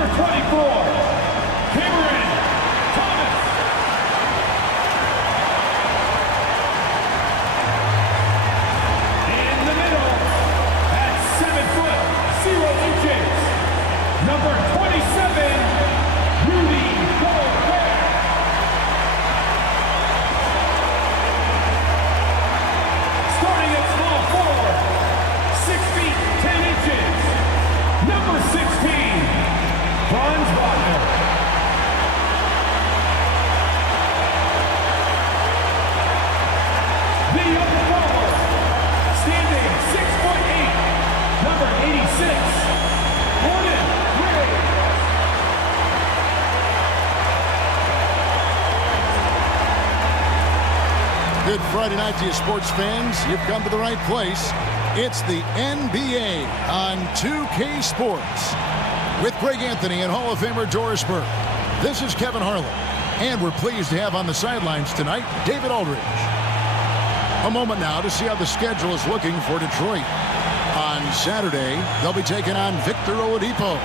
Number 24, Thomas. In the middle, at 7 foot, 0 inches, number 27, Rudy Gobert. Starting at small forward, 6 feet, 10 inches, number 16, Franz Wagner. The other forward, standing 6'8", number 86, Gordon Gray. Good Friday night to you, sports fans. You've come to the right place. It's the NBA on 2K Sports with Greg Anthony and Hall of Famer Doris Burke. This is Kevin Harlan, and we're pleased to have on the sidelines tonight David Aldridge. A moment now to see how the schedule is looking for Detroit. On Saturday, they'll be taking on Victor Oladipo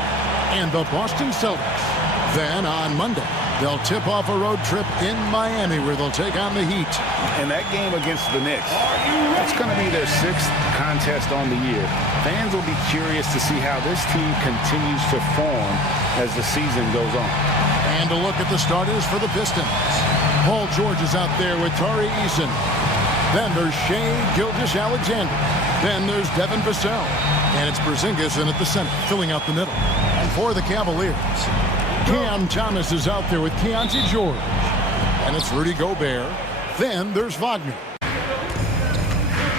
and the Boston Celtics. Then on Monday, they'll tip off a road trip in Miami where they'll take on the Heat. And that game against the Knicks, it's going to be their 6th contest on the year. Fans will be curious to see how this team continues to form as the season goes on. And a look at the starters for the Pistons. Paul George is out there with Tari Eason. Then there's Shai Gilgeous-Alexander. Then there's Devin Vassell. And it's Porzingis in at the center, filling out the middle. And for the Cavaliers, Cam Thomas is out there with Keontae George. And it's Rudy Gobert. Then there's Wagner.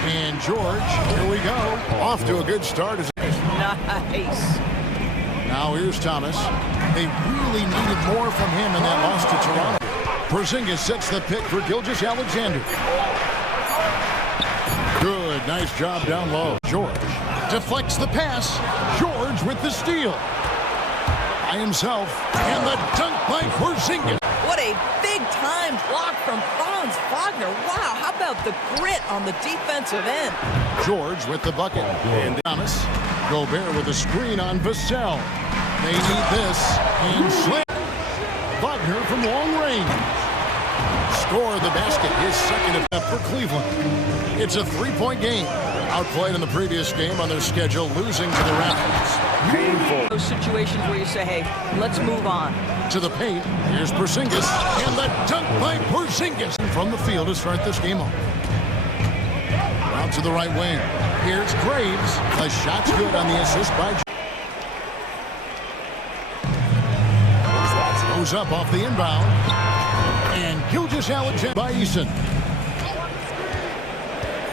And George, here we go. Off to a good start. Nice. Now here's Thomas. They really needed more from him in that loss to Toronto. Porzingis sets the pick for Gilgeous-Alexander. Good, nice job down low. George deflects the pass. George with the steal. By himself, and the dunk by Porzingis. What a big-time block from Franz Wagner. Wow, how about the grit on the defensive end? George with the bucket. And Thomas. Gobert with a screen on Vassell. They need this. And slam. Wagner from long range. Score the basket. His second attempt for Cleveland. It's a 3-point game. Outplayed in the previous game on their schedule, losing to the Raptors. Painful. Those situations where you say, hey, let's move on. To the paint, here's Porzingis, and the dunk by Porzingis from the field to start this game off. Out to the right wing, here's Graves. The shot's good on the assist by goes up off the inbound, and Gilgeous-Alexander by Eason.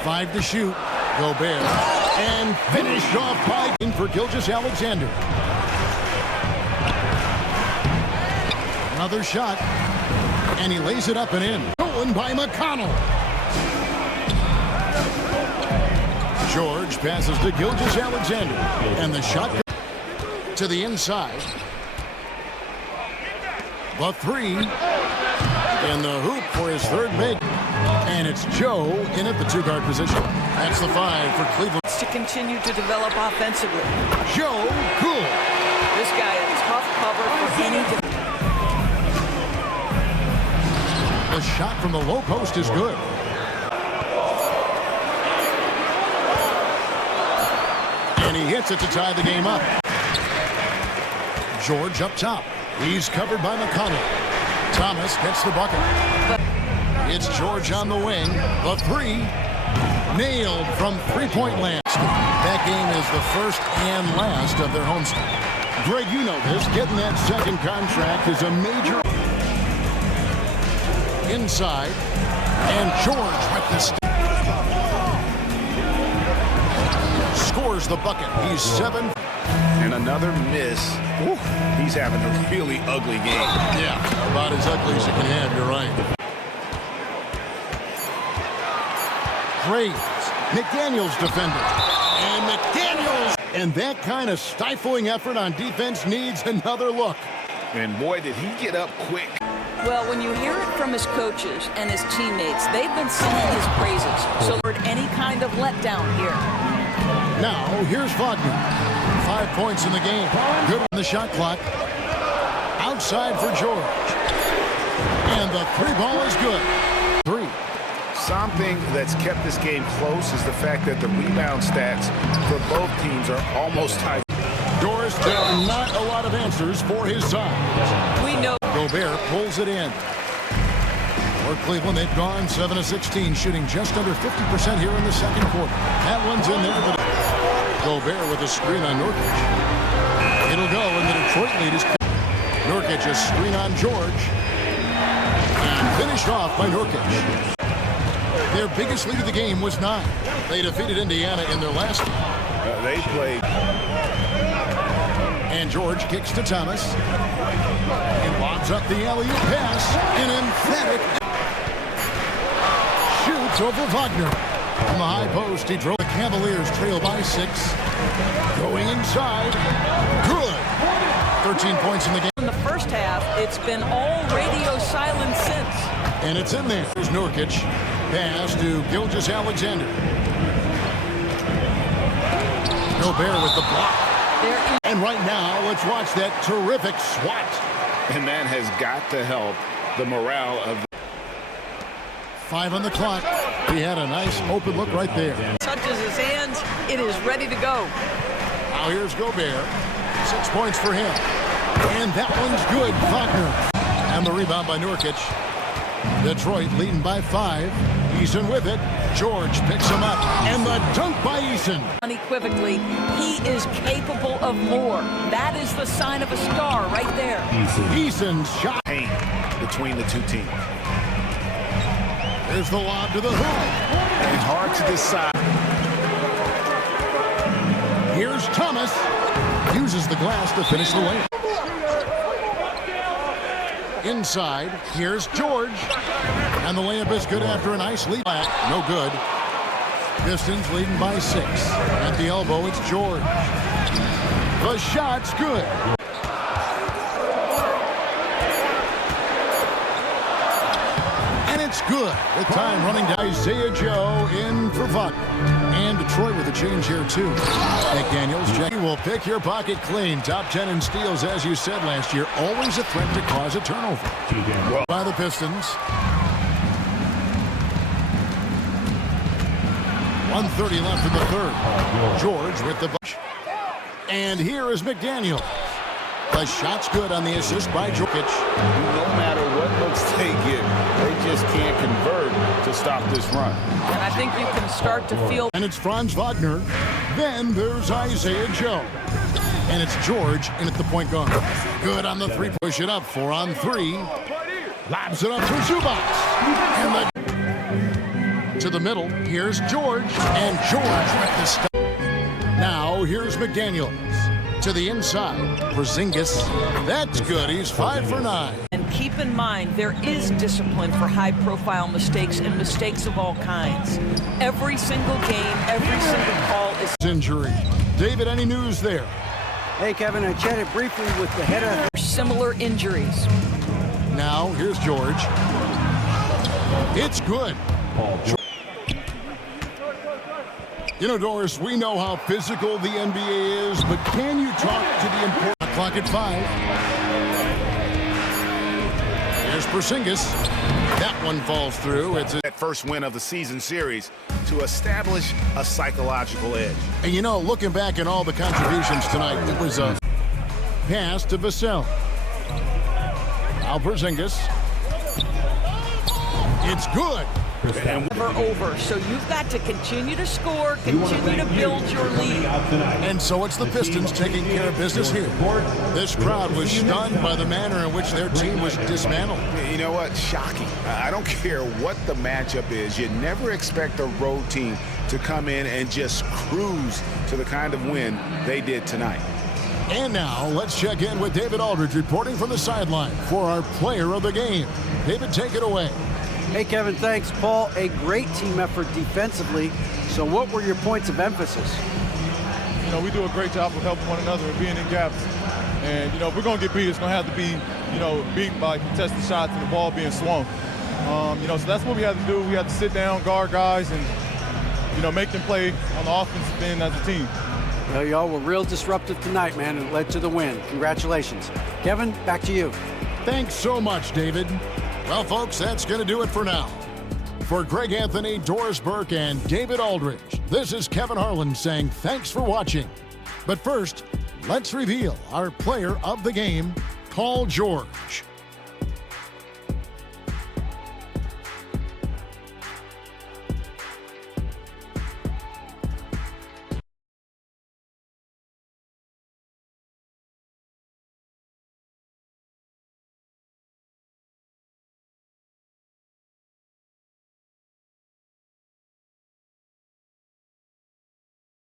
5 to shoot. Gobert, and finished off by for Gilgeous-Alexander. Another shot, and he lays it up and in. Stolen by McConnell. George passes to Gilgeous-Alexander, and the shot to the inside. The 3, and the hoop for his third make. And it's Joe in at the 2-guard position. That's the 5 for Cleveland. To continue to develop offensively. Joe Cool. This guy is tough cover for any. The shot from the low post is good. And he hits it to tie the game up. George up top. He's covered by McConnell. Thomas gets the bucket. It's George on the wing. The 3, nailed from 3-point land. That game is the first and last of their homestand. Greg, you know this. Getting that second contract is a major. Inside, and George with the scores the bucket. He's 7. And another miss. Ooh, he's having a really ugly game. Yeah, about as ugly as you can have. You're right. Graves, McDaniels defended, and McDaniels, and that kind of stifling effort on defense needs another look. And boy, did he get up quick. Well, when you hear it from his coaches and his teammates, they've been singing his praises. So any kind of letdown here. Now, here's Wagner. 5 points in the game. Good on the shot clock. Outside for George. And the three ball is good. 3. Something that's kept this game close is the fact that the rebound stats for both teams are almost tied. Doris, there are not a lot of answers for his side. We know. Gobert pulls it in. For Cleveland, they've gone 7 of 16, shooting just under 50% here in the second quarter. That one's in there. But Gobert with a screen on Nurkic. It'll go, and the Detroit lead is Nurkic, a screen on George. And finished off by Nurkic. Their biggest lead of the game was 9. They defeated Indiana in their last game. They played. And George kicks to Thomas. He lobs up the alley-oop pass. An emphatic shoots over Wagner. From the high post, he drove. The Cavaliers trail by 6. Going inside. Good. 13 points in the game. In the first half, it's been all radio silence since. And it's in there. There's Nurkic. Pass to Gilgeous-Alexander. Gobert with the block. And right now, let's watch that terrific swat. And that has got to help the morale of the 5 on the clock. He had a nice open look right there. Touches his hands, it is ready to go. Now here's Gobert. 6 points for him. And that one's good. Wagner. And the rebound by Nurkic. Detroit leading by 5. Eason with it. George picks him up. And the dunk by Eason. Unequivocally, he is capable of more. That is the sign of a star right there. Eason's shot. paint between the two teams. There's the lob to the hoop. And hard to decide. Here's Thomas. Uses the glass to finish the layup. Inside, here's George. And the layup is good after a nice lead. No good. Pistons leading by 6. At the elbow, it's George. The shot's good. And it's good. With time running down. Isaiah Joe in for Wagner. And Detroit with a change here, too. McDaniels, Jackie will pick your pocket clean. Top 10 in steals, as you said last year. Always a threat to cause a turnover. By the Pistons. 1:30 left in the third. George with the bunch. And here is McDaniels. The shot's good on the assist by Jokic. No matter what looks they get, they just can't convert to stop this run. And I think you can start to feel. And it's Franz Wagner. Then there's Isaiah Joe. And it's George in at the point guard. Good on the three. Push it up. 4 on 3. Lobs it up to Zubac. And to the middle. Here's George. And George with the stop. Now here's McDaniels. To the inside. Porzingis. That's good. He's 5 for 9. And keep in mind, there is discipline for high-profile mistakes and mistakes of all kinds. Every single game, every single call is Injury. David, any news there? Hey, Kevin, I chatted briefly with the head of similar injuries. Now, here's George. It's good. You know, Doris, we know how physical the NBA is, but can you talk to the important clock at 5? There's Porzingis. That one falls through. It's That first win of the season series to establish a psychological edge. And you know, looking back at all the contributions tonight, it was a pass to Vassell. Now Porzingis. It's good. Never over, so you've got to continue to score, continue to build your lead. And so it's the Pistons taking care of business here. This crowd was stunned by the manner in which their team was dismantled. You know what? Shocking. I don't care what the matchup is. You never expect a road team to come in and just cruise to the kind of win they did tonight. And now let's check in with David Aldridge reporting from the sideline for our player of the game. David, take it away. Hey, Kevin, thanks. Paul, a great team effort defensively. So what were your points of emphasis? You know, we do a great job of helping one another and being in gaps. And, you know, if we're going to get beat, it's going to have to be, you know, beaten by contested shots and the ball being swung. You know, so that's what we have to do. We have to sit down, guard guys, and, you know, make them play on the offensive end as a team. Well, y'all were real disruptive tonight, man, and it led to the win. Congratulations. Kevin, back to you. Thanks so much, David. Well, folks, that's going to do it for now. For Greg Anthony, Doris Burke, and David Aldridge, this is Kevin Harlan saying thanks for watching. But first, let's reveal our player of the game, Paul George.